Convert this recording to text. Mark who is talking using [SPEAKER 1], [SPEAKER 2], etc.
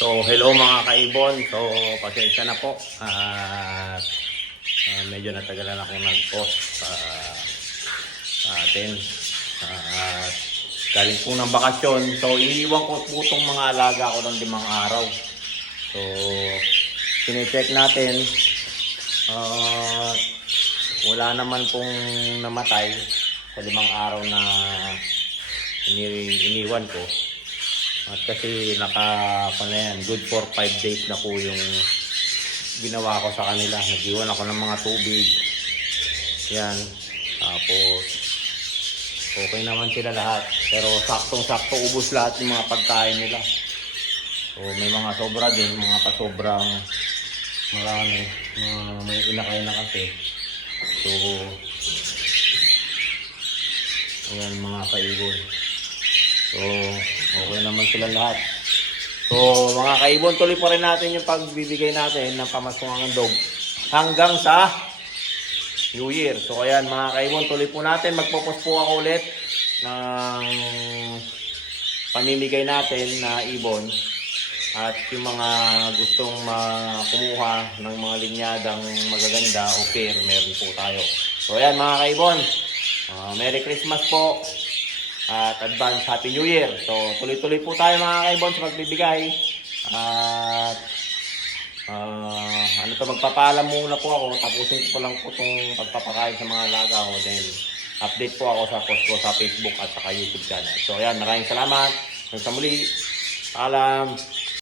[SPEAKER 1] So, hello mga kaibon. So, pasensya na po. At ah, medyo natagalan akong nag-post sa, sa atin. At galing po ng bakasyon. So, iniwan ko po itong mga alaga ko ng limang araw. So, sinecheck natin. At wala naman pong namatay sa limang araw na ini iniwan ko. At kasi naka, ano yan, good for 5 days na po yung ginawa ko sa kanila. Nag-iwan ako ng mga tubig. Yan. Tapos, okay naman sila lahat. Pero saktong-sakto ubos lahat yung mga pagkain nila. So, may mga sobra din, mga pasobrang marami. Mga may inakay na kasi. So, ayan mga kaibon. So, okay naman sila lahat. So, mga kaibon, tuloy pa rin natin yung pagbibigay natin ng pamaskungang dog hanggang sa New Year. So, ayan, mga kaibon, tuloy po natin. Magpupos po ako ulit ng pamimigay natin na ibon. At yung mga gustong makumuha ng mga linyadang magaganda o pair, meron po tayo. So, ayan, mga kaibon, ah, Merry Christmas po at advance Happy New Year. So, tuloy-tuloy po tayo mga kaibon sa magbibigay. At ah, ano to, magpapaalam muna po ako. Tapusin ko lang po itong pagpapakain sa mga alaga ko. Then, update po ako sa post ko sa Facebook at saka YouTube channel. So, ayan, maraming salamat. Hanggang sa muli. Paalam.